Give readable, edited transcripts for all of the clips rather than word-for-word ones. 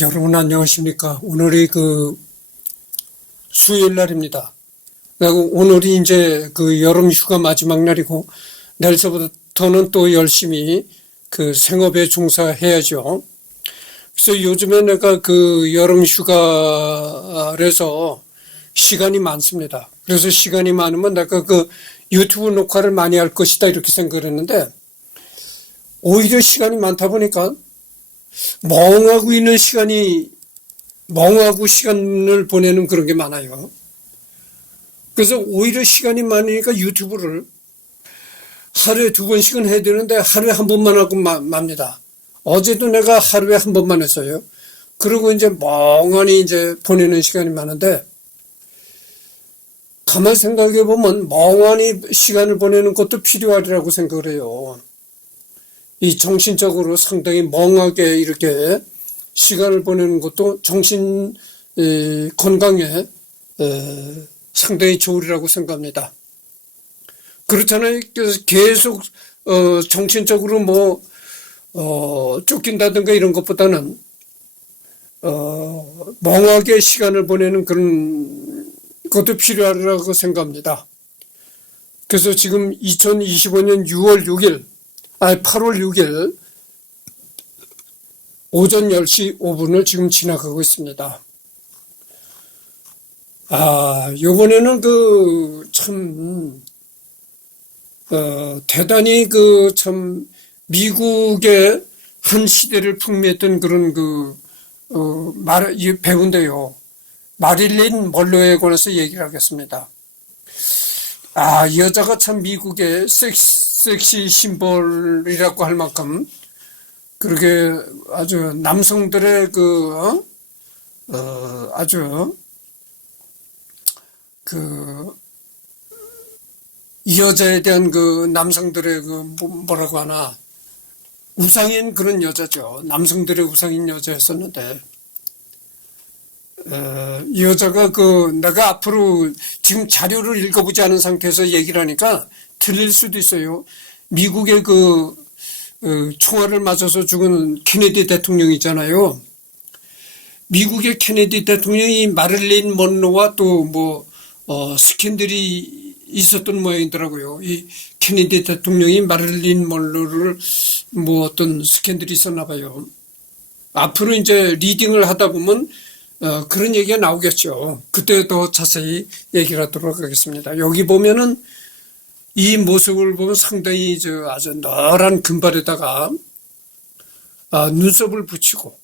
여러분 안녕하십니까. 오늘이 수요일 날입니다. 오늘이 이제 여름 휴가 마지막 날이고, 내일서부터는 또 열심히 생업에 종사해야죠. 그래서 요즘에 내가 여름 휴가라서 시간이 많습니다. 그래서 시간이 많으면 내가 유튜브 녹화를 많이 할 것이다 이렇게 생각을 했는데, 오히려 시간이 많다 보니까 멍하고 시간을 보내는 그런 게 많아요. 그래서 오히려 시간이 많으니까 유튜브를 하루에 2번씩은 해야 되는데 하루에 한 번만 하고 맙니다. 어제도 내가 하루에 한 번만 했어요. 그리고 이제 멍하니 이제 보내는 시간이 많은데, 가만 생각해 보면 멍하니 시간을 보내는 것도 필요하리라고 생각을 해요. 이 정신적으로 상당히 멍하게 이렇게 시간을 보내는 것도 정신 건강에 상당히 좋으리라고 생각합니다. 그렇잖아요. 그래서 계속 정신적으로 쫓긴다든가 이런 것보다는 멍하게 시간을 보내는 그런 것도 필요하다고 생각합니다. 그래서 지금 2025년 8월 6일 오전 10시 5분을 지금 지나가고 있습니다. 요번에는 대단히 미국의 한 시대를 풍미했던 그런 배우인데요. 마릴린 먼로에 관해서 얘기를 하겠습니다. 이 여자가 참 미국의 섹시 심볼이라고 할 만큼, 그렇게 아주 남성들의 이 여자에 대한 남성들의 뭐라고 하나, 우상인 그런 여자죠. 남성들의 우상인 여자였었는데, 이 여자가 내가 앞으로 지금 자료를 읽어보지 않은 상태에서 얘기를 하니까 틀릴 수도 있어요. 미국의 총알을 맞아서 죽은 케네디 대통령이잖아요. 미국의 케네디 대통령이 마릴린 먼로와 또 스캔들이 있었던 모양이더라고요. 이 케네디 대통령이 마릴린 먼로를 어떤 스캔들이 있었나 봐요. 앞으로 이제 리딩을 하다 보면 그런 얘기가 나오겠죠. 그때 더 자세히 얘기를 하도록 하겠습니다. 여기 보면은 이 모습을 보면 상당히 아주 노란 금발에다가 눈썹을 붙이고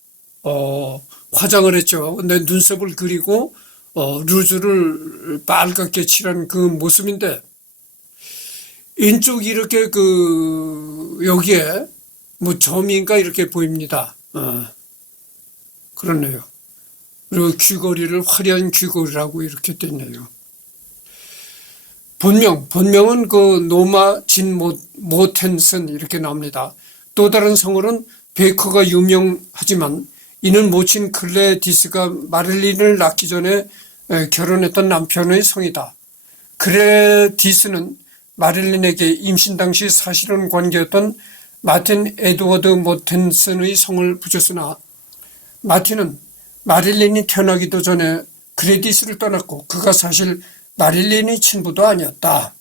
화장을 했죠. 근데 눈썹을 그리고 루즈를 빨갛게 칠한 그 모습인데, 왼쪽 이렇게 여기에 점인가 이렇게 보입니다. 그렇네요. 그리고 귀걸이를 화려한 귀걸이라고 이렇게 됐네요. 본명은 노마 진 모텐슨 이렇게 나옵니다. 또 다른 성으로는 베이커가 유명하지만, 이는 모친 글래디스가 마릴린을 낳기 전에 결혼했던 남편의 성이다. 글래디스는 마릴린에게 임신 당시 사실혼 관계였던 마틴 에드워드 모텐슨의 성을 붙였으나, 마틴은 마릴린이 태어나기도 전에 글래디스를 떠났고, 그가 사실 마릴린의 친부도 아니었다.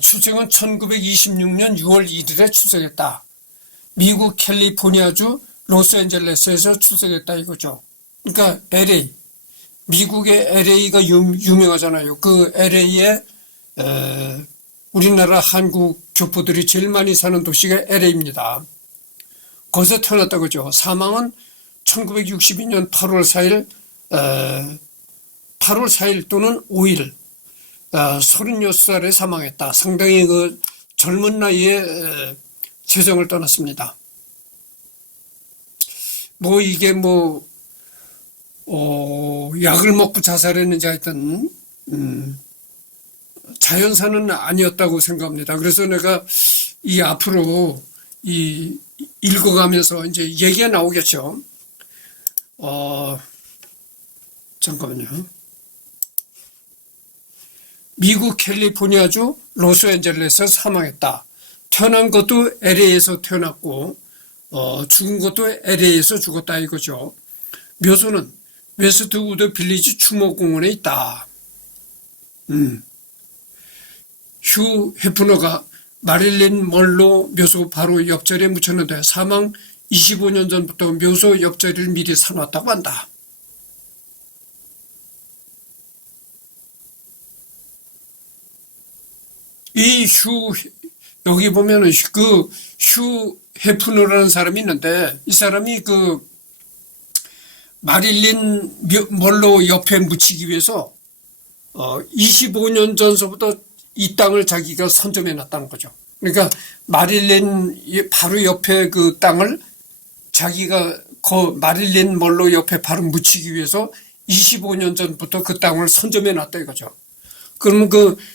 출생은 1926년 6월 1일에 출생했다. 미국 캘리포니아주 로스앤젤레스에서 출생했다 이거죠. 그러니까 LA, 미국의 LA가 유명하잖아요. 그 LA에 우리나라 한국 교포들이 제일 많이 사는 도시가 LA입니다. 거기서 태어났다 그죠. 사망은 1962년 8월 4일 또는 5일, 36살에 사망했다. 상당히 젊은 나이에 세상을 떠났습니다. 이게 약을 먹고 자살했는지 하여튼, 자연사는 아니었다고 생각합니다. 그래서 내가 앞으로 읽어가면서 이제 얘기가 나오겠죠. 잠깐만요. 미국 캘리포니아주 로스앤젤레스에서 사망했다. 태어난 것도 LA에서 태어났고 죽은 것도 LA에서 죽었다 이거죠. 묘소는 웨스트우드 빌리지 추모공원에 있다. 휴 해프너가 마릴린 먼로 묘소 바로 옆자리에 묻혔는데 사망 25년 전부터 묘소 옆자리를 미리 사놨다고 한다. 여기 보면은 휴 해프너라는 사람이 있는데 이 사람이 마릴린 먼로 옆에 묻히기 위해서 25년 전서부터 이 땅을 자기가 선점해 놨다는 거죠. 그러니까 마릴린 바로 옆에 그 땅을 자기가 마릴린 먼로 옆에 바로 묻히기 위해서 25년 전부터 그 땅을 선점해 놨다 이거죠. 그러면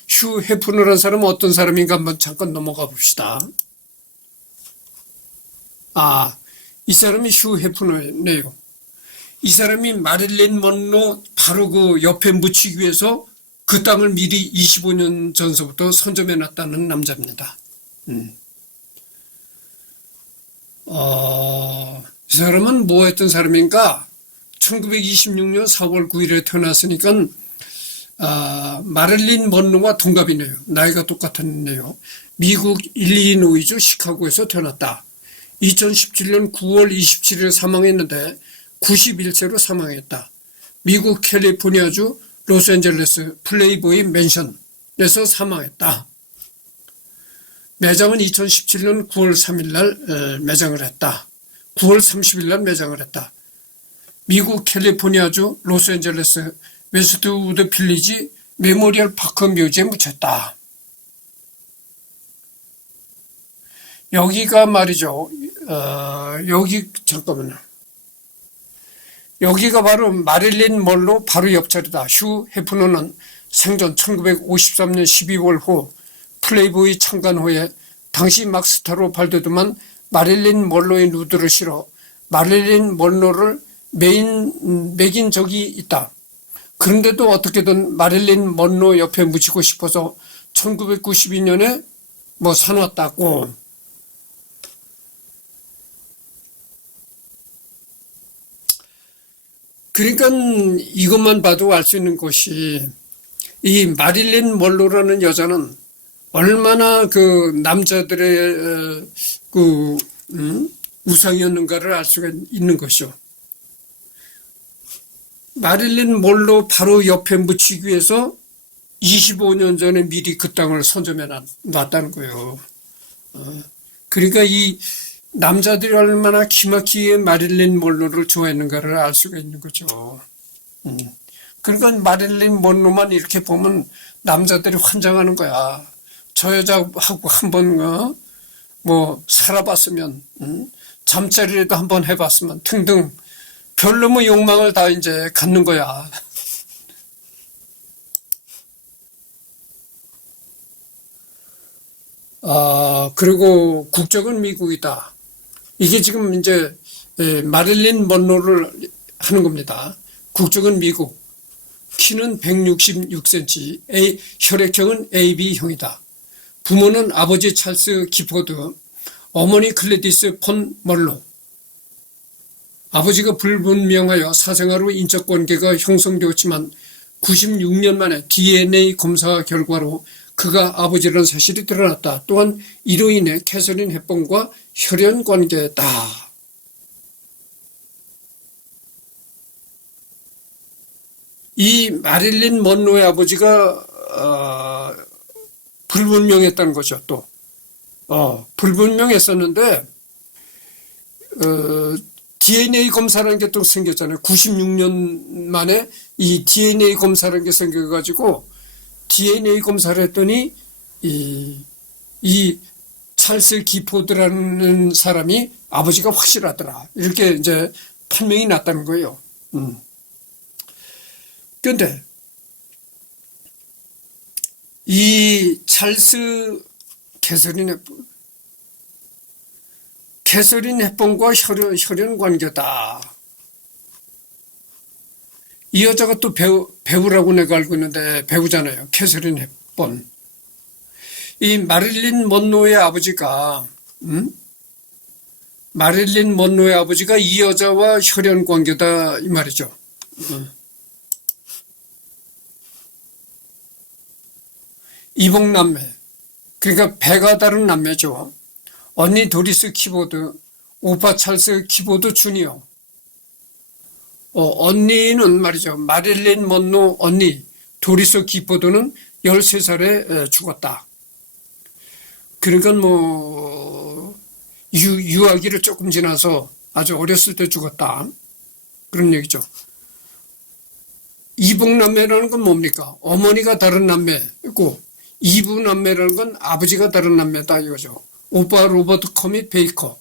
휴 해프너라는 사람은 어떤 사람인가 한번 잠깐 넘어가 봅시다. 이 사람이 휴 해프너네요. 이 사람이 마릴린 먼로 바로 그 옆에 묻히기 위해서 그 땅을 미리 25년 전서부터 선점해 놨다는 남자입니다. 이 사람은 뭐 했던 사람인가? 1926년 4월 9일에 태어났으니까 마릴린 먼로와 동갑이네요. 나이가 똑같았네요. 미국 일리노이주 시카고에서 태어났다. 2017년 9월 27일 사망했는데 91세로 사망했다. 미국 캘리포니아주 로스앤젤레스 플레이보이 맨션에서 사망했다. 매장은 2017년 9월 3일 날 매장을 했다. 9월 30일 날 매장을 했다. 미국 캘리포니아주 로스앤젤레스 웨스트우드 빌리지 메모리얼 파크 묘지에 묻혔다. 여기가 말이죠. 잠깐만요. 여기가 바로 마릴린 먼로 바로 옆자리다. 휴 해프너는 생전 1953년 12월 후 플레이보이 창간 후에 당시 막 스타로 발돋움한 마릴린 먼로의 누드를 실어 마릴린 먼로를 매긴 적이 있다. 그런데도 어떻게든 마릴린 먼로 옆에 묻히고 싶어서 1992년에 사놨다고. 그러니까 이것만 봐도 알 수 있는 것이 이 마릴린 먼로라는 여자는 얼마나 남자들의 우상이었는가를 알 수가 있는 것이요. 마릴린 먼로 바로 옆에 묻히기 위해서 25년 전에 미리 그 땅을 선점해 놨다는 거예요. 그러니까 이 남자들이 얼마나 기막히게 마릴린 먼로를 좋아했는가를 알 수가 있는 거죠. 그러니까 마릴린 먼로만 이렇게 보면 남자들이 환장하는 거야. 저 여자하고 한번 살아봤으면, 잠자리라도 한번 해봤으면 등등 별놈의 욕망을 다 이제 갖는 거야. 그리고 국적은 미국이다. 이게 지금 이제 마릴린 먼로를 하는 겁니다. 국적은 미국. 키는 166cm, 혈액형은 AB형이다. 부모는 아버지 찰스 기포드, 어머니 클래디스 폰 멀로. 아버지가 불분명하여 사생활 후 인적 관계가 형성되었지만 96년 만에 DNA 검사 결과로 그가 아버지라는 사실이 드러났다. 또한 이로 인해 캐서린 헵번과 혈연 관계다. 이 마릴린 먼로의 아버지가 불분명했다는 거죠. 또 불분명했었는데 DNA 검사라는 게 또 생겼잖아요. 96년 만에 이 DNA 검사라는 게 생겨가지고 DNA 검사를 했더니 이 찰스 기포드라는 사람이 아버지가 확실하더라. 이렇게 이제 판명이 났다는 거예요. 그런데 이 찰스 캐서린 헵번과 혈연 관계다. 이 여자가 또 배우라고 내가 알고 있는데 배우잖아요. 캐서린 헵번. 이 마릴린 먼로의 아버지가 마릴린 먼로의 아버지가 이 여자와 혈연 관계다 이 말이죠. 이복남매, 그러니까 배가 다른 남매죠. 언니 도리스 키보드, 오빠 찰스 키보드 주니어. 언니는 말이죠. 마릴린 먼로 언니 도리스 키보드는 13살에 죽었다. 그러니까 유아기를 조금 지나서 아주 어렸을 때 죽었다. 그런 얘기죠. 이복남매라는 건 뭡니까? 어머니가 다른 남매고 이부남매라는 건 아버지가 다른 남매다 이거죠. 오빠 로버트 커밋 베이커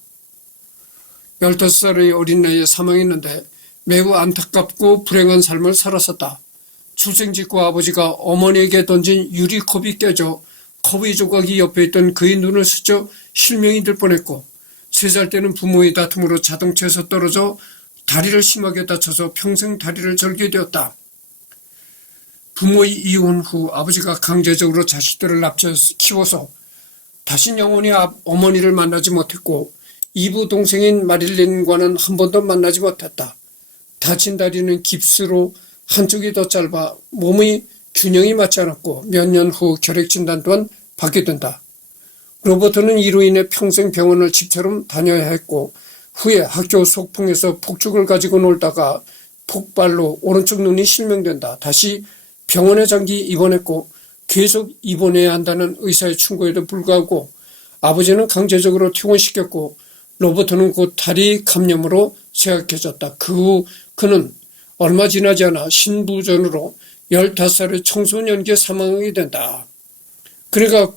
15살의 어린 나이에 사망했는데 매우 안타깝고 불행한 삶을 살았었다. 출생 직후 아버지가 어머니에게 던진 유리컵이 깨져 컵의 조각이 옆에 있던 그의 눈을 스쳐 실명이 될 뻔했고 3살 때는 부모의 다툼으로 자동차에서 떨어져 다리를 심하게 다쳐서 평생 다리를 절게 되었다. 부모의 이혼 후 아버지가 강제적으로 자식들을 납치해 키워서 다시 영원히 어머니를 만나지 못했고 이부 동생인 마릴린과는 한 번도 만나지 못했다. 다친 다리는 깁스로 한쪽이 더 짧아 몸의 균형이 맞지 않았고 몇 년 후 결핵 진단 또한 받게 된다. 로버트는 이로 인해 평생 병원을 집처럼 다녀야 했고 후에 학교 소풍에서 폭죽을 가지고 놀다가 폭발로 오른쪽 눈이 실명된다. 다시 병원에 장기 입원했고 계속 입원해야 한다는 의사의 충고에도 불구하고 아버지는 강제적으로 퇴원시켰고 로버트는 곧 다리 감염으로 쇠약해졌다. 그 후 그는 얼마 지나지 않아 신부전으로 15살의 청소년기에 사망하게 된다. 그러니까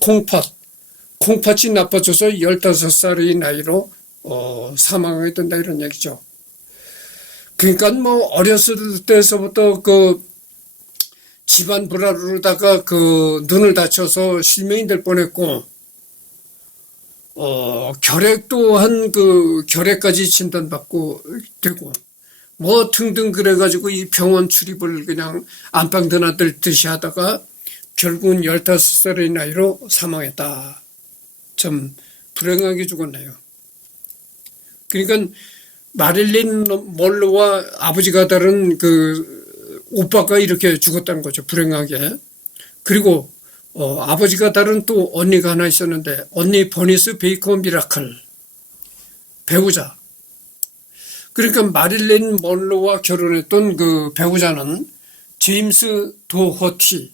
콩팥이 나빠져서 15살의 나이로 사망하게 된다 이런 얘기죠. 그러니까 어렸을 때서부터 집안 불화로다가 눈을 다쳐서 실명이 될 뻔했고 결핵 또한 결핵까지 진단받고 되고 등등 그래가지고 이 병원 출입을 그냥 안방 드나들듯이 하다가 결국은 15살의 나이로 사망했다. 참 불행하게 죽었네요. 그러니까 마릴린 먼로와 아버지가 다른 오빠가 이렇게 죽었다는 거죠. 불행하게. 그리고 아버지가 다른 또 언니가 하나 있었는데 언니 버니스 베이커 미라클 배우자. 그러니까 마릴린 먼로와 결혼했던 그 배우자는 제임스 도허티.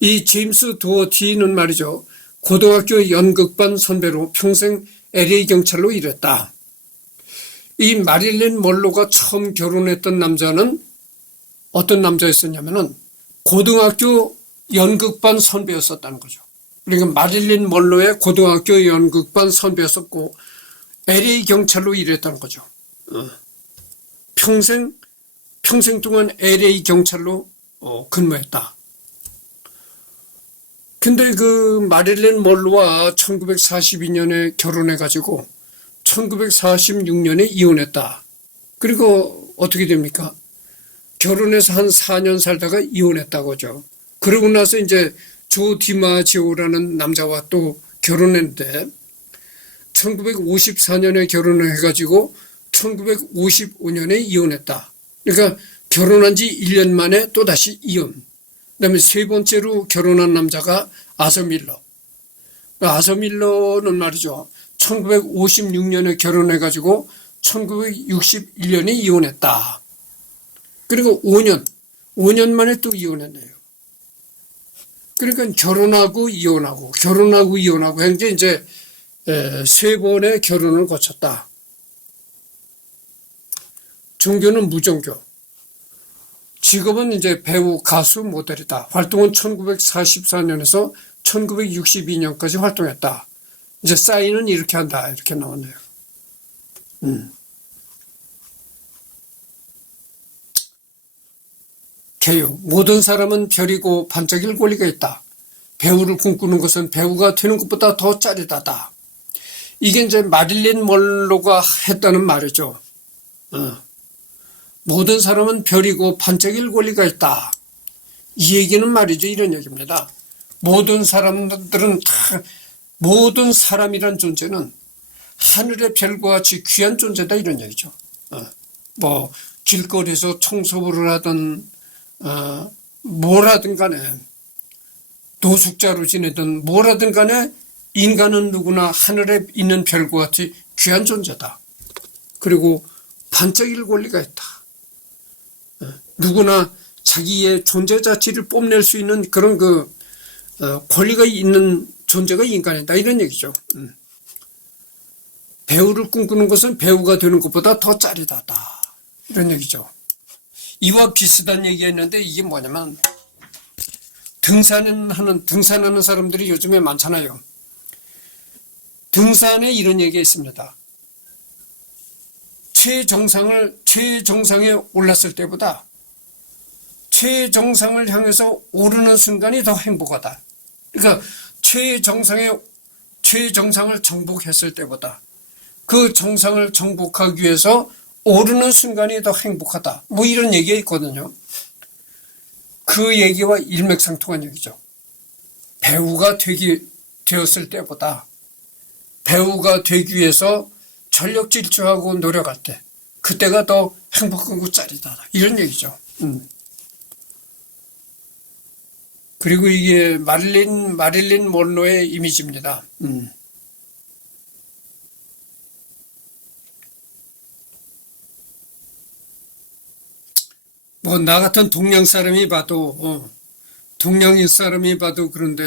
이 제임스 도허티는 말이죠. 고등학교 연극반 선배로 평생 LA 경찰로 일했다. 이 마릴린 먼로가 처음 결혼했던 남자는 어떤 남자였었냐면은 고등학교 연극반 선배였었다는 거죠. 그러니까 마릴린 먼로의 고등학교 연극반 선배였었고 LA 경찰로 일했다는 거죠. 평생 동안 LA 경찰로 근무했다. 근데 마릴린 먼로와 1942년에 결혼해가지고 1946년에 이혼했다. 그리고 어떻게 됩니까? 결혼해서 한 4년 살다가 이혼했다고 하죠. 그러고 나서 이제 조 디마지오라는 남자와 또 결혼했는데 1954년에 결혼을 해가지고 1955년에 이혼했다. 그러니까 결혼한 지 1년 만에 또다시 이혼. 그 다음에 세 번째로 결혼한 남자가 아서 밀러. 아서 밀러는 말이죠. 1956년에 결혼해가지고 1961년에 이혼했다. 그리고 5년 만에 또 이혼했네요. 그러니까 결혼하고 이혼하고 현재 이제 3번의 결혼을 거쳤다. 종교는 무종교. 직업은 이제 배우, 가수, 모델이다. 활동은 1944년에서 1962년까지 활동했다. 이제 사인은 이렇게 한다. 이렇게 나왔네요. 개요. 모든 사람은 별이고 반짝일 권리가 있다. 배우를 꿈꾸는 것은 배우가 되는 것보다 더 짜릿하다. 이게 이제 마릴린 먼로가 했다는 말이죠. 모든 사람은 별이고 반짝일 권리가 있다. 이 얘기는 말이죠. 이런 얘기입니다. 모든 사람들은 다 모든 사람이란 존재는 하늘의 별과 같이 귀한 존재다 이런 얘기죠. 뭐 길거리에서 청소부를 하든 뭐라든 간에 노숙자로 지내든 뭐라든 간에 인간은 누구나 하늘에 있는 별과 같이 귀한 존재다. 그리고 반짝일 권리가 있다. 누구나 자기의 존재 자체를 뽐낼 수 있는 그런 권리가 있는 존재가 인간이다 이런 얘기죠. 배우를 꿈꾸는 것은 배우가 되는 것보다 더 짜릿하다 이런 얘기죠. 이와 비슷한 얘기가 있는데 이게 뭐냐면 등산하는 사람들이 요즘에 많잖아요. 등산에 이런 얘기가 있습니다. 최정상에 올랐을 때보다 최정상을 향해서 오르는 순간이 더 행복하다. 그러니까 최정상을 정복했을 때보다 그 정상을 정복하기 위해서 오르는 순간이 더 행복하다. 뭐 이런 얘기가 있거든요. 그 얘기와 일맥상통한 얘기죠. 배우가 되었을 때보다 배우가 되기 위해서 전력 질주하고 노력할 때 그때가 더 행복하고 짜릿하다. 이런 얘기죠. 그리고 이게 마릴린 먼로의 이미지입니다. 뭐 나 같은 동양 사람이 봐도 동양인 사람이 봐도 그런데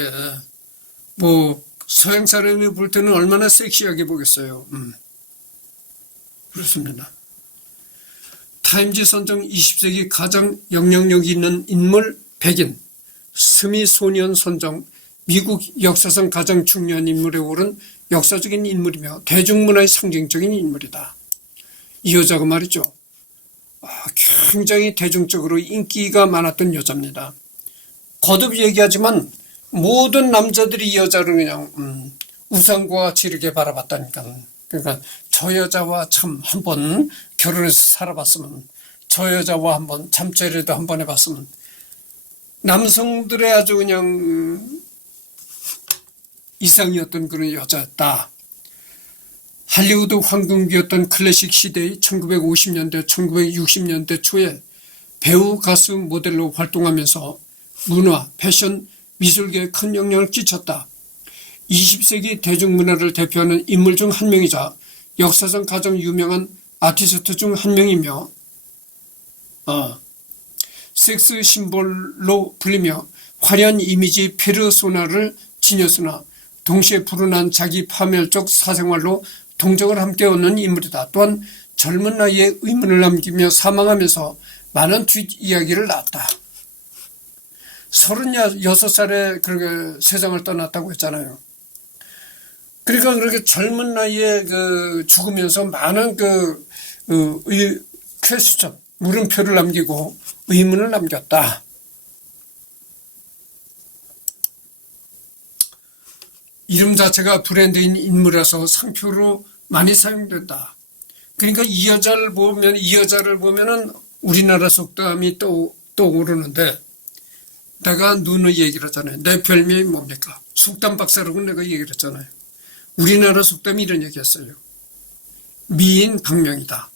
뭐 서양 사람이 볼 때는 얼마나 섹시하게 보겠어요. 그렇습니다. 타임지 선정 20세기 가장 영향력 있는 인물 100인 스미소니언 선정 미국 역사상 가장 중요한 인물에 오른 역사적인 인물이며 대중문화의 상징적인 인물이다. 이 여자가 말이죠. 굉장히 대중적으로 인기가 많았던 여자입니다. 거듭 얘기하지만 모든 남자들이 이 여자를 그냥 우상과 같이 이렇게 바라봤다니까. 그러니까 저 여자와 참 한번 결혼해서 살아봤으면, 저 여자와 한번 잠자리도 한번 해봤으면, 남성들의 아주 그냥 이상이었던 그런 여자였다. 할리우드 황금기였던 클래식 시대의 1950년대, 1960년대 초에 배우, 가수, 모델로 활동하면서 문화, 패션, 미술계에 큰 영향을 끼쳤다. 20세기 대중문화를 대표하는 인물 중 한 명이자 역사상 가장 유명한 아티스트 중 한 명이며 섹스 심볼로 불리며 화려한 이미지 페르소나를 지녔으나 동시에 불운한 자기 파멸적 사생활로 동정을 함께 얻는 인물이다. 또한 젊은 나이에 의문을 남기며 사망하면서 많은 뒷이야기를 낳았다. 36살에 그렇게 세상을 떠났다고 했잖아요. 그러니까 그렇게 젊은 나이에 죽으면서 많은 퀘스천, 물음표를 남기고 의문을 남겼다. 이름 자체가 브랜드인 인물이라서 상표로 많이 사용된다. 그러니까 이 여자를 보면은 우리나라 속담이 떠오르는데, 내가 누누이 얘기를 하잖아요. 내 별명이 뭡니까? 속담 박사라고 내가 얘기를 했잖아요. 우리나라 속담이 이런 얘기했어요. 미인 박명이다.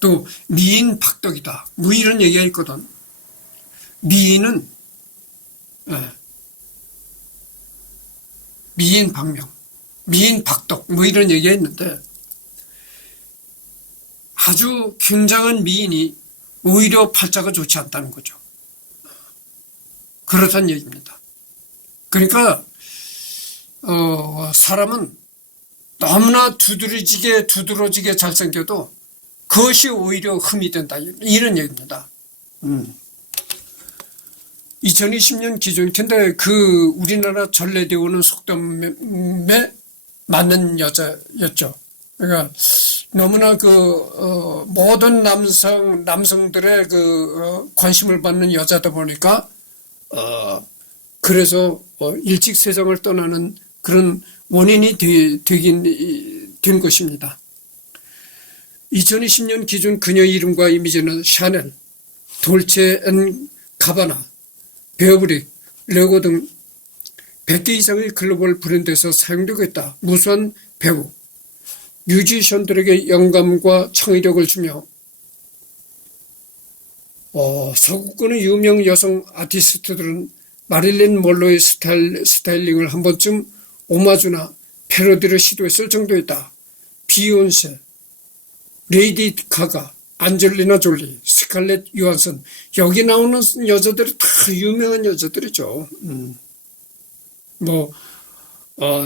또 미인 박덕이다. 뭐 이런 얘기가 있거든. 미인은 미인 박명, 미인 박덕 뭐 이런 얘기가 있는데, 아주 굉장한 미인이 오히려 팔자가 좋지 않다는 거죠. 그렇다는 얘기입니다. 그러니까 사람은 너무나 두드러지게 잘생겨도 그것이 오히려 흠이 된다 이런 얘기입니다. 2020년 기준, 근데 우리나라 전래되어오는 속담에 맞는 여자였죠. 그러니까 너무나 모든 남성들의 관심을 받는 여자다 보니까 그래서 일찍 세상을 떠나는 그런 원인이 된 것입니다. 2020년 기준 그녀 이름과 이미지는 샤넬, 돌체 앤 가바나, 베어브릭, 레고 등 100개 이상의 글로벌 브랜드에서 사용되고 있다. 무수한 배우, 뮤지션들에게 영감과 창의력을 주며 서구권의 유명 여성 아티스트들은 마릴린 먼로의 스타일링을 한 번쯤 오마주나 패러디를 시도했을 정도였다. 비욘세, 레이디 가가, 안젤리나 졸리, 스칼렛 요한슨, 여기 나오는 여자들이 다 유명한 여자들이죠.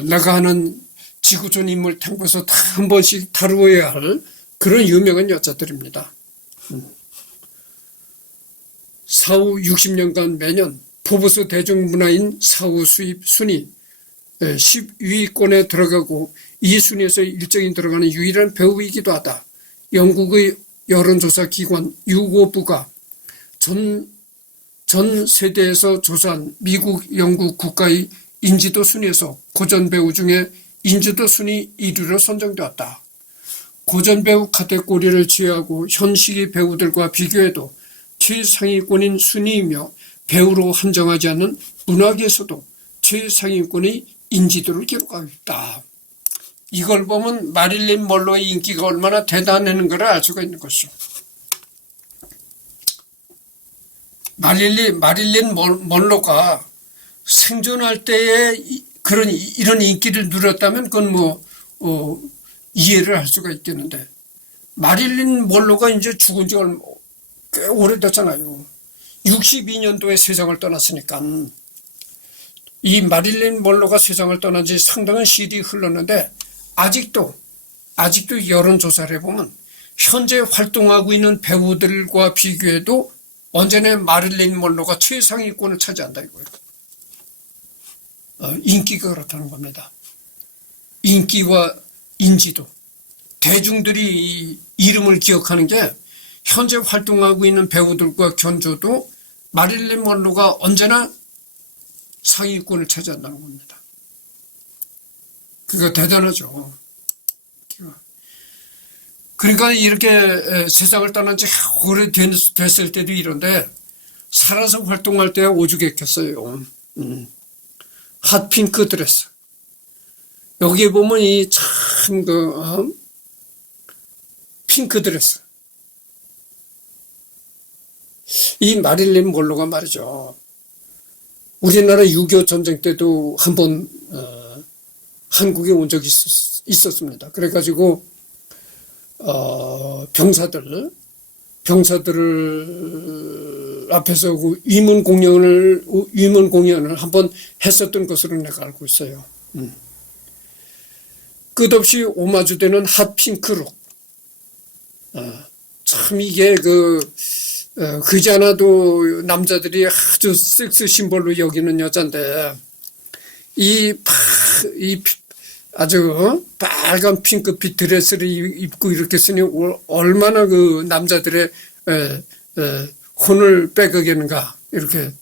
내가 하는 지구촌 인물 탐구에서 다 한 번씩 다루어야 할 그런 유명한 여자들입니다. 사후 60년간 매년 포브스 대중문화인 사후 수입 순위 10위권에 들어가고 이 순위에서 일정이 들어가는 유일한 배우이기도 하다. 영국의 여론조사 기관 유고부가 전 세대에서 조사한 미국, 영국 국가의 인지도 순위에서 고전 배우 중에 인지도 순위 1위로 선정되었다. 고전 배우 카테고리를 제외하고 현 시기 배우들과 비교해도 최상위권인 순위이며 배우로 한정하지 않는 문학에서도 최상위권의 인지도를 기록하고 있다. 이걸 보면 마릴린 먼로의 인기가 얼마나 대단한 걸 알 수가 있는 것이죠. 마릴린 먼로가 생존할 때에 이런 인기를 누렸다면 그건 이해를 할 수가 있겠는데, 마릴린 먼로가 이제 죽은 지 꽤 오래됐잖아요. 62년도에 세상을 떠났으니까. 이 마릴린 먼로가 세상을 떠난 지 상당한 시일이 흘렀는데, 아직도 여론조사를 해보면 현재 활동하고 있는 배우들과 비교해도 언제나 마릴린 먼로가 최상위권을 차지한다 이거예요. 인기가 그렇다는 겁니다. 인기와 인지도, 대중들이 이 이름을 기억하는 게 현재 활동하고 있는 배우들과 견줘도 마릴린 먼로가 언제나 상위권을 차지한다는 겁니다. 그거 대단하죠. 그러니까 이렇게 세상을 떠난 지 오래됐을 때도 이런데 살아서 활동할 때 오죽했겠어요. 핫핑크 드레스. 여기 보면 이 참 핑크 드레스. 이 마릴린 먼로가 말이죠. 우리나라 6.25 전쟁 때도 한번 한국에 온 적이 있었습니다. 그래가지고 병사들 앞에서 위문 공연을 한번 했었던 것으로 내가 알고 있어요. 끝없이 오마주되는 핫핑크룩. 참 이게 그지 않아도 남자들이 아주 섹스 심볼로 여기는 여잔데 아주 빨간 핑크빛 드레스를 입고 이렇게 쓰니 얼마나 그 남자들의 혼을 빼앗겠는가 이렇게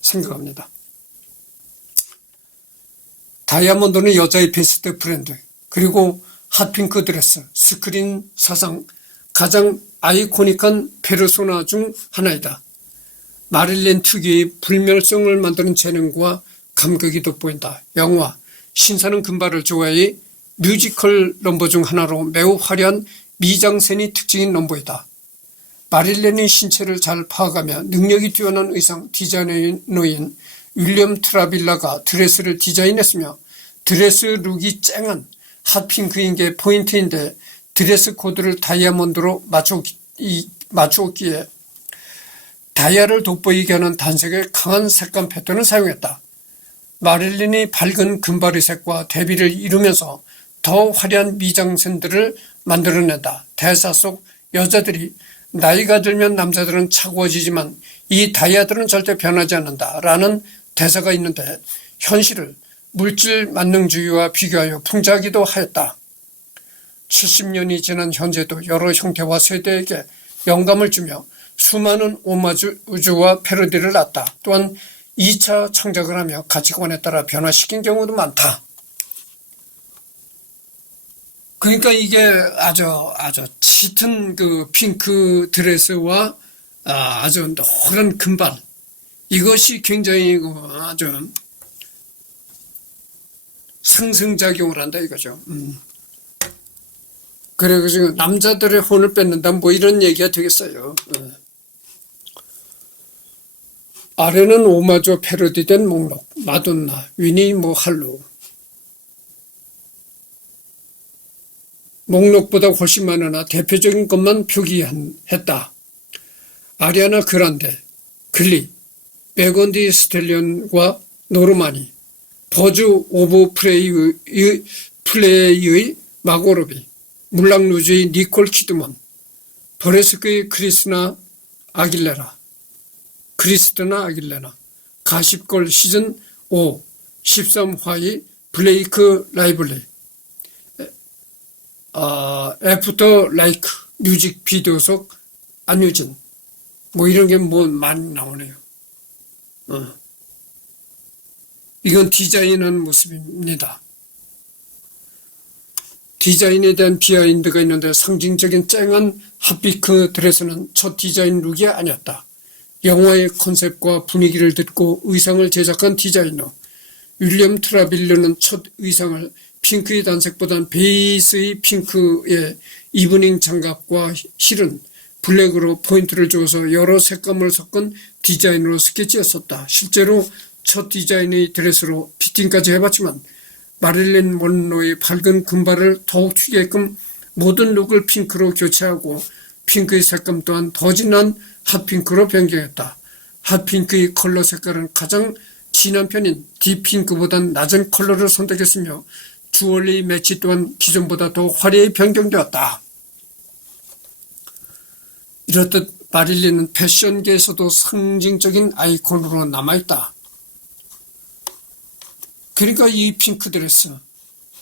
생각합니다. 다이아몬드는 여자의 베스트 프렌드, 그리고 핫핑크 드레스, 스크린 사상 가장 아이코닉한 페르소나 중 하나이다. 마릴린 특유의 불멸성을 만드는 재능과 감각이 돋보인다. 영화 신사는 금발을 좋아해 뮤지컬 넘버 중 하나로 매우 화려한 미장센이 특징인 넘버이다. 마릴린의 신체를 잘 파악하며 능력이 뛰어난 의상 디자이너인 윌리엄 트라빌라가 드레스를 디자인했으며 드레스 룩이 쨍한 핫핑크인 게 포인트인데 드레스 코드를 다이아몬드로 맞추었기에 다이아를 돋보이게 하는 단색의 강한 색감 패턴을 사용했다. 마릴린이 밝은 금발의 색과 대비를 이루면서 더 화려한 미장센들을 만들어낸다. 대사 속 여자들이 나이가 들면 남자들은 차가워지지만 이 다이아들은 절대 변하지 않는다 라는 대사가 있는데 현실을 물질 만능주의와 비교하여 풍자하기도 하였다. 70년이 지난 현재도 여러 형태와 세대에게 영감을 주며 수많은 오마주와 패러디를 낳았다. 또한 2차 창작을 하며 가치관에 따라 변화시킨 경우도 많다. 그러니까 이게 아주 짙은 그 핑크 드레스와 아주 노란 금발, 이것이 굉장히 아주 상승작용을 한다 이거죠. 그래가지고 남자들의 혼을 뺏는다 뭐 이런 얘기가 되겠어요. 아래는 오마조 패러디된 목록, 마돈나, 위니 할루. 목록보다 훨씬 많으나 대표적인 것만 표기했다. 아리아나 그란데, 글리, 베건디 스텔리온과 노르마니, 버즈 오브 플레이의 마고로비, 물랑루즈의 니콜 키드먼, 버레스크의 크리스티나 아길레라, 가십걸 시즌 5, 13화의 블레이크 라이블리, 애프터 라이크 뮤직 비디오 속 안유진, 뭐 이런 게 뭐 많이 나오네요. 이건 디자인한 모습입니다. 디자인에 대한 비하인드가 있는데 상징적인 쨍한 핫핑크 드레스는 첫 디자인 룩이 아니었다. 영화의 컨셉과 분위기를 듣고 의상을 제작한 디자이너 윌리엄 트라빌러는 첫 의상을 핑크의 단색보단 베이스의 핑크의 이브닝 장갑과 힐은 블랙으로 포인트를 줘서 여러 색감을 섞은 디자인으로 스케치했었다. 실제로 첫 디자인의 드레스로 피팅까지 해봤지만 마릴린 먼로의 밝은 금발을 더욱 튀게끔 모든 룩을 핑크로 교체하고 핑크의 색감 또한 더 진한 핫핑크로 변경했다. 핫핑크의 컬러 색깔은 가장 진한 편인 딥핑크보단 낮은 컬러를 선택했으며 주얼리 매치 또한 기존보다 더 화려히 변경되었다. 이렇듯 마릴린은 패션계에서도 상징적인 아이콘으로 남아있다. 그러니까 이 핑크 드레스,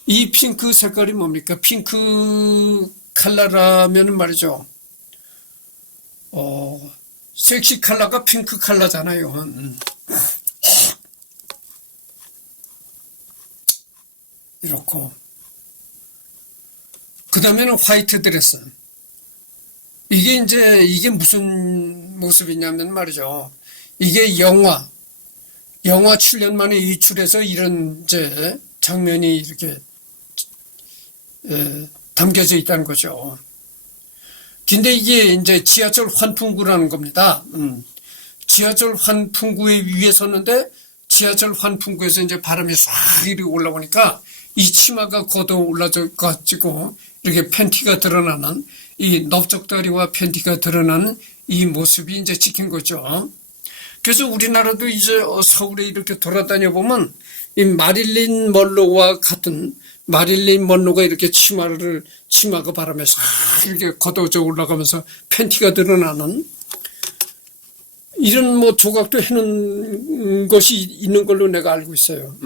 이 핑크 색깔이 뭡니까? 핑크 컬러라면 말이죠. 섹시 컬러가 핑크 컬러잖아요. 이렇고. 그 다음에는 화이트 드레스. 이게 무슨 모습이냐면 말이죠. 이게 영화 7년 만에 유출해서 이런 장면이 이렇게 담겨져 있다는 거죠. 근데 이게 이제 지하철 환풍구라는 겁니다. 지하철 환풍구에 위에 섰는데 지하철 환풍구에서 이제 바람이 싹 이렇게 올라오니까 이 치마가 걷어 올라가지고 이렇게 팬티가 드러나는 이 넓적다리와 팬티가 드러나는 이 모습이 이제 찍힌 거죠. 그래서 우리나라도 이제 서울에 이렇게 돌아다녀 보면 이 마릴린 먼로와 같은 마릴린 먼로가 이렇게 치마가 바람에 싹 이렇게 걷어져 올라가면서 팬티가 드러나는 이런 뭐 조각도 해놓은 것이 있는 걸로 내가 알고 있어요.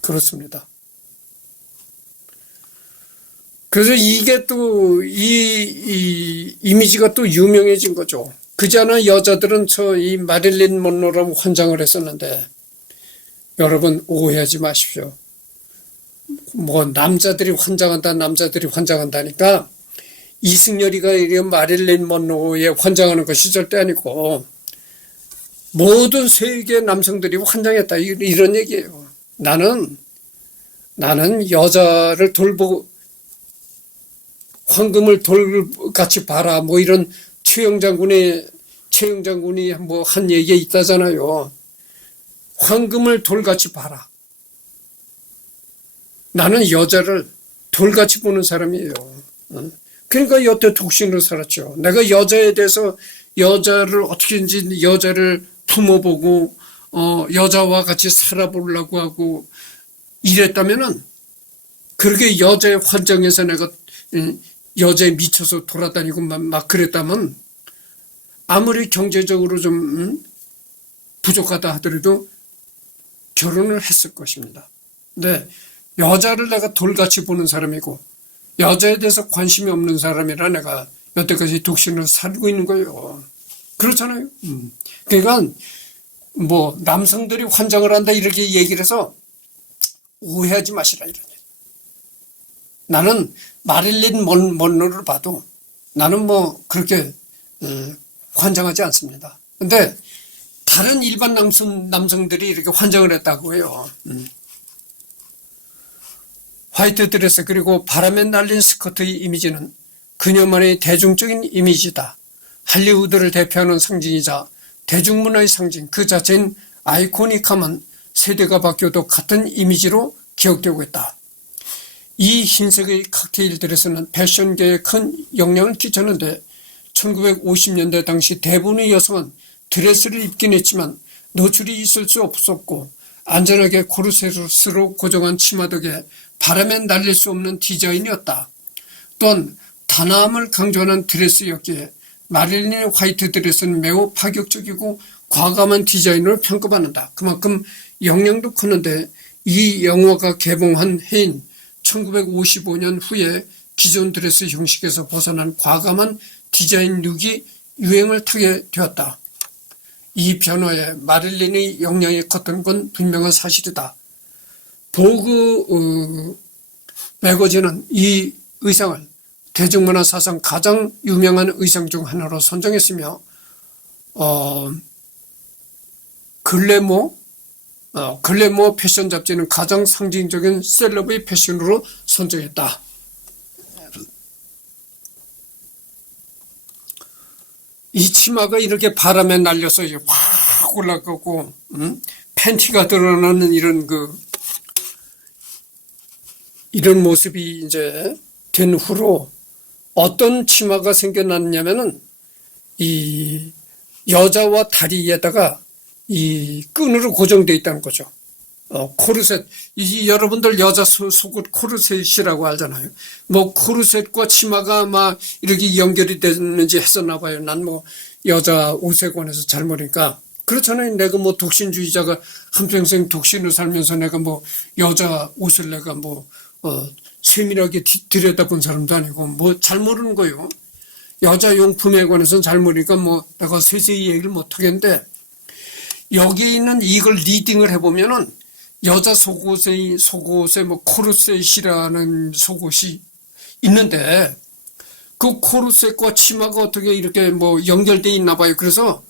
그렇습니다. 그래서 이게 또, 이 이미지가 또 유명해진 거죠. 그잖아 여자들은 이 마릴린 먼로라고 환장을 했었는데, 여러분 오해하지 마십시오. 뭐, 남자들이 환장한다니까, 이승열이가 이런 마릴린 먼로에 환장하는 것이 절대 아니고, 모든 세계 남성들이 환장했다. 이런 얘기예요. 나는 여자를 황금을 돌같이 봐라. 뭐 이런 최영 장군이 뭐 한 얘기가 있다잖아요. 황금을 돌같이 봐라. 나는 여자를 돌같이 보는 사람이에요. 그러니까 여태 독신으로 살았죠. 내가 여자에 대해서 여자를 어떻게든지 여자를 품어보고 여자와 같이 살아보려고 하고 이랬다면은 그렇게 여자의 환장에서 내가 여자에 미쳐서 돌아다니고 막 그랬다면 아무리 경제적으로 좀 부족하다 하더라도 결혼을 했을 것입니다. 근데 여자를 내가 돌같이 보는 사람이고 여자에 대해서 관심이 없는 사람이라 내가 여태까지 독신으로 살고 있는 거예요. 그렇잖아요. 그러니까 뭐 남성들이 환장을 한다 이렇게 얘기를 해서 오해하지 마시라 이런 얘기. 나는 마릴린 먼로를 봐도 나는 뭐 그렇게 환장하지 않습니다. 근데 다른 일반 남성들이 이렇게 환장을 했다고 해요. 화이트 드레스 그리고 바람에 날린 스커트의 이미지는 그녀만의 대중적인 이미지다. 할리우드를 대표하는 상징이자 대중문화의 상징 그 자체인 아이코닉함은 세대가 바뀌어도 같은 이미지로 기억되고 있다. 이 흰색의 칵테일 드레스는 패션계에 큰 영향을 끼쳤는데 1950년대 당시 대부분의 여성은 드레스를 입긴 했지만 노출이 있을 수 없었고 안전하게 코르셋으로 고정한 치마 덕에 바람에 날릴 수 없는 디자인이었다. 또한 단아함을 강조하는 드레스였기에 마릴린의 화이트 드레스는 매우 파격적이고 과감한 디자인으로 평가받는다. 그만큼 영향도 컸는데 이 영화가 개봉한 해인 1955년 후에 기존 드레스 형식에서 벗어난 과감한 디자인 룩이 유행을 타게 되었다. 이 변화에 마릴린의 영향이 컸던 건 분명한 사실이다. 보그 매거진은 이 의상을 대중문화 사상 가장 유명한 의상 중 하나로 선정했으며 글래모 패션 잡지는 가장 상징적인 셀럽의 패션으로 선정했다. 이 치마가 이렇게 바람에 날려서 확 올라가고 팬티가 드러나는 이런 모습이 이제 된 후로 어떤 치마가 생겨났냐면은 이 여자와 다리에다가 이 끈으로 고정되어 있다는 거죠. 코르셋. 여러분들 여자 속옷 코르셋이라고 알잖아요. 뭐 코르셋과 치마가 막 이렇게 연결이 됐는지 했었나 봐요. 난 뭐 여자 옷에 관해서 잘 모르니까. 그렇잖아요. 내가 뭐 독신주의자가 한평생 독신을 살면서 내가 뭐 여자 옷을 내가 세밀하게 들여다본 사람도 아니고 뭐 잘 모르는 거예요. 여자 용품에 관해서는 잘 모르니까 내가 세세히 얘기를 못 하겠는데 여기 있는 이걸 리딩을 해보면은 여자 속옷에 코르셋이라는 속옷이 있는데 그 코르셋과 치마가 어떻게 이렇게 연결되어 있나 봐요. 그래서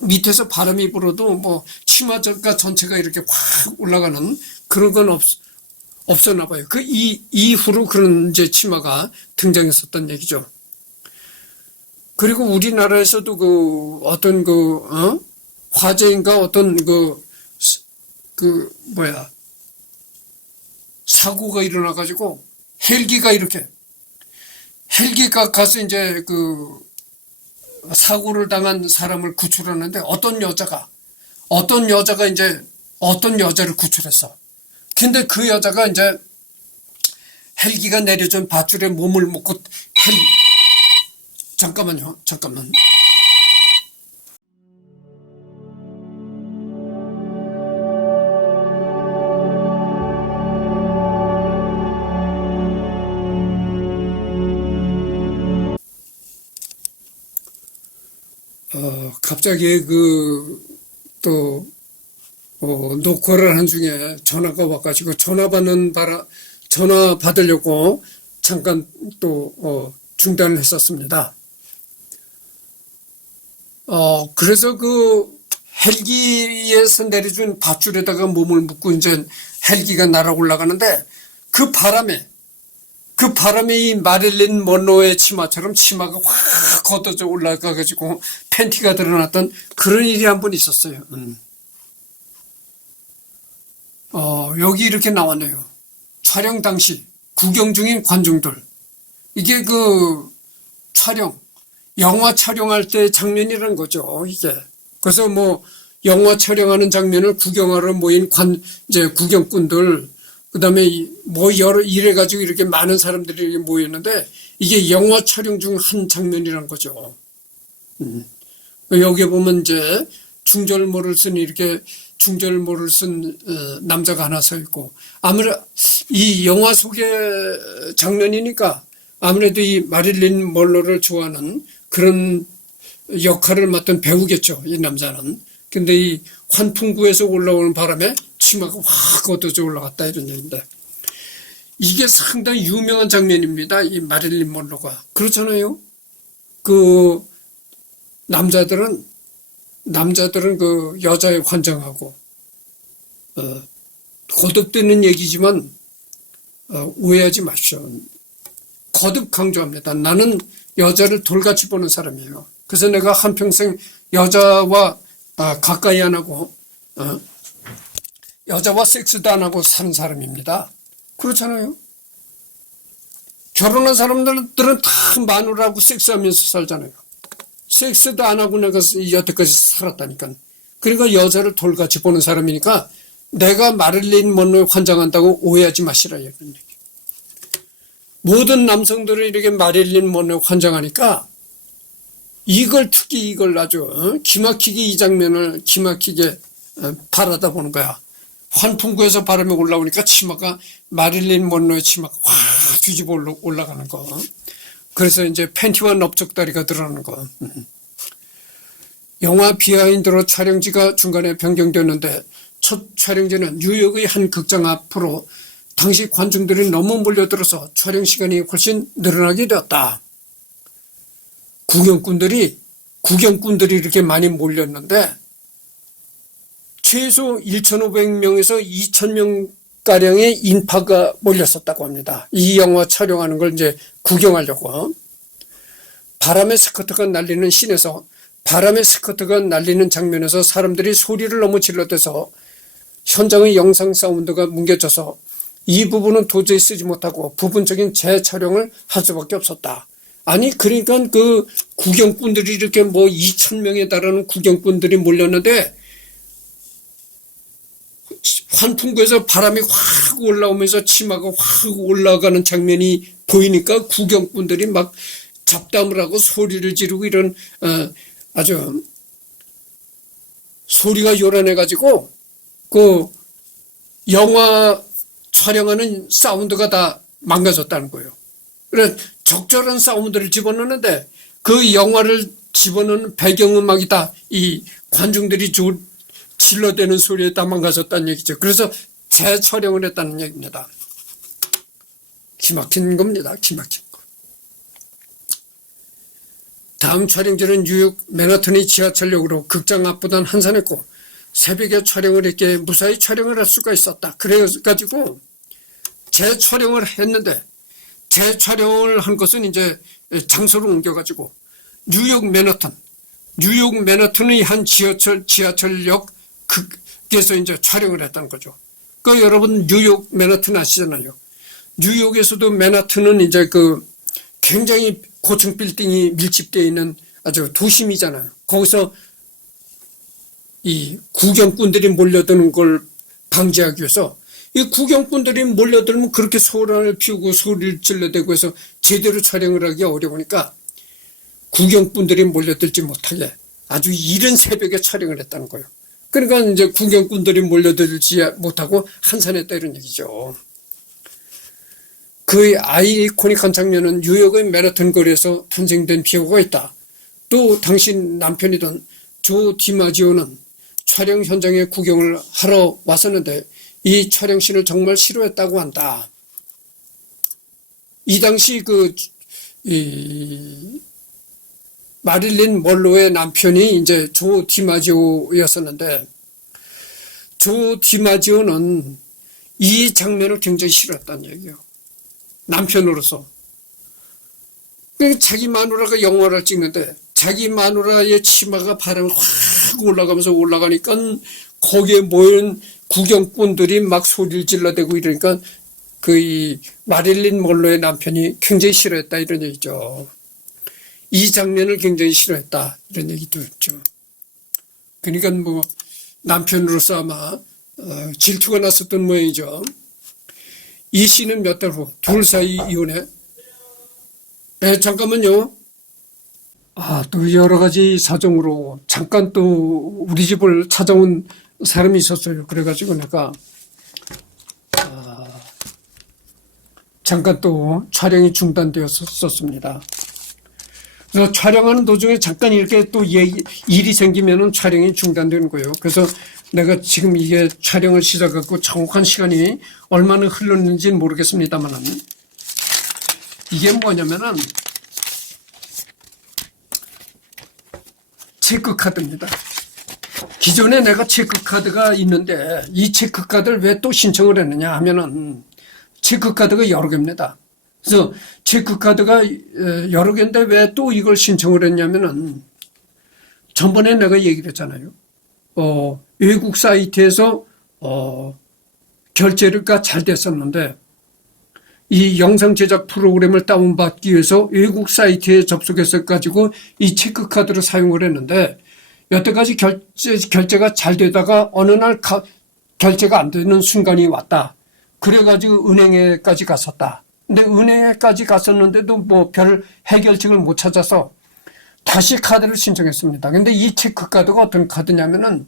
밑에서 바람이 불어도 치마가 전체가 이렇게 확 올라가는 그런 건 없었나 봐요. 이후로 그런 이제 치마가 등장했었던 얘기죠. 그리고 우리나라에서도 화재인가 사고가 일어나가지고 헬기가 가서 이제 사고를 당한 사람을 구출하는데 어떤 여자가 이제 어떤 여자를 구출했어. 근데 그 여자가 이제 헬기가 내려준 밧줄에 몸을 묶고 잠깐만. 갑자기 녹화를 한 중에 전화가 와가지고 전화 받으려고 잠깐 중단을 했었습니다. 그래서 헬기에서 내려준 밧줄에다가 몸을 묶고 이제 헬기가 날아 올라가는데 그 바람에 이 마릴린 먼로의 치마처럼 치마가 확 걷어져 올라가가지고 팬티가 드러났던 그런 일이 한 번 있었어요. 여기 이렇게 나왔네요. 촬영 당시 구경 중인 관중들. 이게 영화 촬영할 때 장면이라는 거죠, 이게. 그래서 영화 촬영하는 장면을 구경하러 모인 이제 구경꾼들, 그 다음에 이래가지고 이렇게 많은 사람들이 모였는데, 이게 영화 촬영 중 한 장면이라는 거죠. 여기에 보면 이제 중절모를 쓴 남자가 하나 서 있고, 아무래도 이 영화 속의 장면이니까 아무래도 이 마릴린 먼로를 좋아하는 그런 역할을 맡은 배우겠죠, 이 남자는. 근데 이 환풍구에서 올라오는 바람에 치마가 확 걷어져 올라갔다 이런 얘기인데, 이게 상당히 유명한 장면입니다. 이 마릴린 먼로가. 그렇잖아요. 남자들은 그 여자에 환장하고, 거듭되는 얘기지만, 오해하지 마십시오. 거듭 강조합니다. 나는 여자를 돌같이 보는 사람이에요. 그래서 내가 한평생 여자와 가까이 안 하고, 여자와 섹스도 안 하고 사는 사람입니다. 그렇잖아요. 결혼한 사람들은 다 마누라하고 섹스하면서 살잖아요. 섹스도 안 하고 내가 여태까지 살았다니까. 그러니까 여자를 돌같이 보는 사람이니까 내가 마릴린 먼로에 환장한다고 오해하지 마시라 이런 얘기. 모든 남성들은 이렇게 마릴린 먼로에 환장하니까 특히 이걸 아주 기막히게 이 장면을 기막히게 바라다 보는 거야. 환풍구에서 바람이 올라오니까 치마가 마릴린 먼로의 치마가 확 뒤집어 올라가는 거. 그래서 이제 팬티와 넓적다리가 드러나는 거. 영화 비하인드로 촬영지가 중간에 변경되었는데 첫 촬영지는 뉴욕의 한 극장 앞으로 당시 관중들이 너무 몰려들어서 촬영 시간이 훨씬 늘어나게 되었다. 구경꾼들이 이렇게 많이 몰렸는데 최소 1,500명에서 2,000명가량의 인파가 몰렸었다고 합니다. 이 영화 촬영하는 걸 이제 구경하려고. 바람의 스커트가 날리는 씬에서 바람의 스커트가 날리는 장면에서 사람들이 소리를 너무 질러대서 현장의 영상 사운드가 뭉개져서 이 부분은 도저히 쓰지 못하고 부분적인 재촬영을 할 수밖에 없었다. 아니 그러니까 그 구경꾼들이 이렇게 2,000명에 달하는 구경꾼들이 몰렸는데 환풍구에서 바람이 확 올라오면서 치마가 확 올라가는 장면이 보이니까 구경꾼들이 막 잡담을 하고 소리를 지르고 이런 아주 소리가 요란해가지고 그 영화 촬영하는 사운드가 다 망가졌다는 거예요. 그래 적절한 사운드를 집어넣는데 그 영화를 집어넣는 배경음악이 다 이 관중들이 질러대는 소리에 다 망가졌다는 얘기죠. 그래서 재촬영을 했다는 얘기입니다. 기막힌 겁니다. 기막힌 거. 다음 촬영지는 뉴욕 맨하튼의 지하철역으로 극장 앞보단 한산했고 새벽에 촬영을 했기에 무사히 촬영을 할 수가 있었다. 그래가지고 재촬영을 했는데 재촬영을 한 것은 이제 장소를 옮겨가지고 뉴욕 맨하튼의 한 지하철역 극에서 이제 촬영을 했다는 거죠. 그 여러분 뉴욕 맨하튼 아시잖아요. 뉴욕에서도 맨하튼은 이제 그 굉장히 고층 빌딩이 밀집되어 있는 아주 도심이잖아요. 거기서 이 구경꾼들이 몰려드는 걸 방지하기 위해서 이 구경꾼들이 몰려들면 그렇게 소란을 피우고 소리를 질러대고 해서 제대로 촬영을 하기 어려우니까 구경꾼들이 몰려들지 못하게 아주 이른 새벽에 촬영을 했다는 거예요. 그러니까 이제 구경꾼들이 몰려들지 못하고 한산했다 이런 얘기죠. 그 아이코닉한 장면은 뉴욕의 맨하튼 거리에서 탄생된 비호가 있다. 또 당신 남편이던 조 디마지오는 촬영 현장에 구경을 하러 왔었는데 이 촬영씬을 정말 싫어했다고 한다. 이 당시 마릴린 먼로의 남편이 이제 조 디마지오였었는데 조 디마지오는 이 장면을 굉장히 싫어했다는 얘기예요. 남편으로서. 자기 마누라가 영화를 찍는데 자기 마누라의 치마가 바람을 확 올라가니까 거기에 모인 구경꾼들이 막 소리를 질러대고 이러니까 이 마릴린 먼로의 남편이 굉장히 싫어했다 이런 얘기죠. 이 장면을 굉장히 싫어했다 이런 얘기도 했죠. 그러니까 남편으로서 아마 질투가 났었던 모양이죠. 이 씨는 몇 달 후 둘 사이 이혼해. 잠깐만요. 또 여러 가지 사정으로 잠깐 또 우리 집을 찾아온 사람이 있었어요. 그래가지고 내가 잠깐 또 촬영이 중단되었었습니다. 그래서 촬영하는 도중에 잠깐 이렇게 또 일이 생기면은 촬영이 중단되는 거예요. 그래서 내가 지금 이게 촬영을 시작하고 정확한 시간이 얼마나 흘렀는지는 모르겠습니다만 이게 뭐냐면은 체크카드입니다. 기존에 내가 체크카드가 있는데 이 체크카드를 왜 또 신청을 했느냐 하면은 체크카드가 여러 개입니다. 그래서 체크카드가 여러 개인데 왜 또 이걸 신청을 했냐면은 전번에 내가 얘기를 했잖아요. 외국 사이트에서 결제가 잘 됐었는데 이 영상 제작 프로그램을 다운받기 위해서 외국 사이트에 접속해서 가지고 이 체크카드를 사용을 했는데 여태까지 결제가 잘 되다가 어느 날 결제가 안 되는 순간이 왔다. 그래가지고 은행에까지 갔었다. 근데 은행에까지 갔었는데도 뭐 별 해결책을 못 찾아서 다시 카드를 신청했습니다. 근데 이 체크카드가 어떤 카드냐면은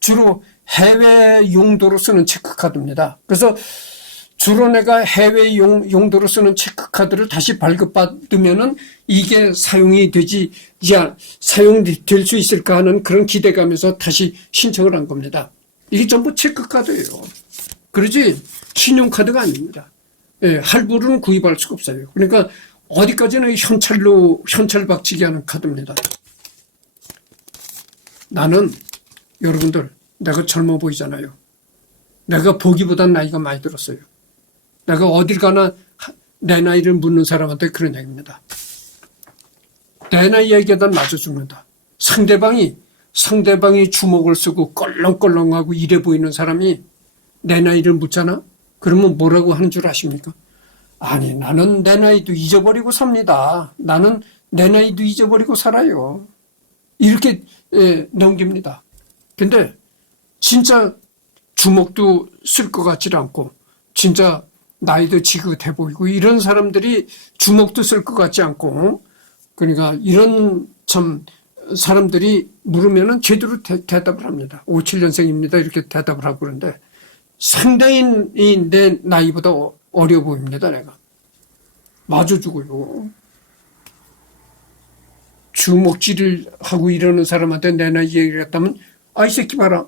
주로 해외 용도로 쓰는 체크카드입니다. 그래서 주로 내가 해외 용도로 쓰는 체크카드를 다시 발급받으면은 이게 사용될 수 있을까 하는 그런 기대감에서 다시 신청을 한 겁니다. 이게 전부 체크카드예요. 그러지 신용카드가 아닙니다. 예, 할부로는 구입할 수가 없어요. 그러니까 어디까지나 현찰 박치기 하는 카드입니다. 나는 여러분들 내가 젊어 보이잖아요. 내가 보기보단 나이가 많이 들었어요. 내가 어딜 가나 내 나이를 묻는 사람한테 그런 얘기입니다. 내 나이 얘기하다 맞아 죽는다. 상대방이 주먹을 쓰고 껄렁껄렁하고 이래 보이는 사람이 내 나이를 묻잖아? 그러면 뭐라고 하는 줄 아십니까? 아니, 나는 내 나이도 잊어버리고 삽니다. 나는 내 나이도 잊어버리고 살아요. 이렇게 넘깁니다. 근데 진짜 주먹도 쓸 것 같지 않고 진짜 나이도 지긋해 보이고 이런 사람들이 주먹도 쓸 것 같지 않고 그러니까 이런 참 사람들이 물으면은 제대로 대답을 합니다. 57년생입니다. 이렇게 대답을 하고 그러는데 상당히 내 나이보다 어려 보입니다. 내가. 맞아주고요. 주먹질을 하고 이러는 사람한테 내 나이 얘기를 했다면 이 새끼 봐라.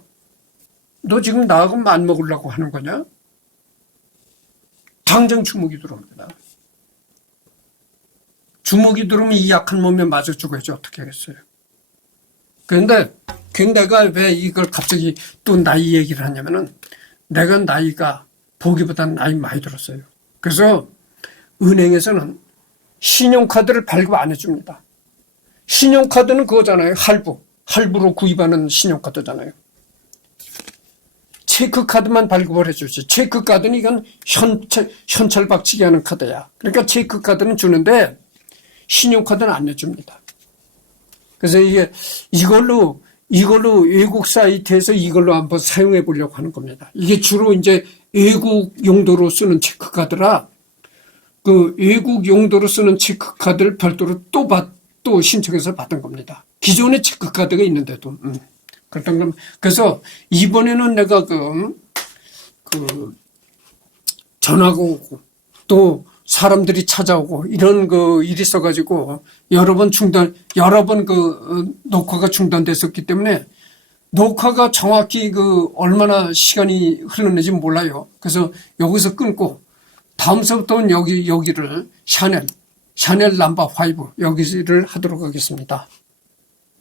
너 지금 나하고 맞먹으려고 하는 거냐? 당장 주먹이 들어옵니다. 주먹이 들어오면 이 약한 몸에 맞아 죽어야지 어떻게 하겠어요. 그런데 내가 왜 이걸 갑자기 또 나이 얘기를 하냐면은 내가 나이가 보기보다는 나이 많이 들었어요. 그래서 은행에서는 신용카드를 발급 안 해줍니다. 신용카드는 그거잖아요. 할부로 구입하는 신용카드잖아요. 체크카드만 발급을 해주지. 체크카드는 이건 현찰 박치기 하는 카드야. 그러니까 체크카드는 주는데 신용카드는 안 내줍니다. 그래서 이걸로 외국 사이트에서 이걸로 한번 사용해 보려고 하는 겁니다. 이게 주로 이제 외국 용도로 쓰는 체크카드라 그 외국 용도로 쓰는 체크카드를 별도로 또 신청해서 받은 겁니다. 기존에 체크카드가 있는데도. 그래서 이번에는 내가 전화가 오고 또 사람들이 찾아오고 이런 일이 있어가지고 여러 번 녹화가 중단됐었기 때문에 녹화가 정확히 얼마나 시간이 흐르는지 몰라요. 그래서 여기서 끊고 다음서부터는 여기를 샤넬 넘버 5 여기를 하도록 하겠습니다.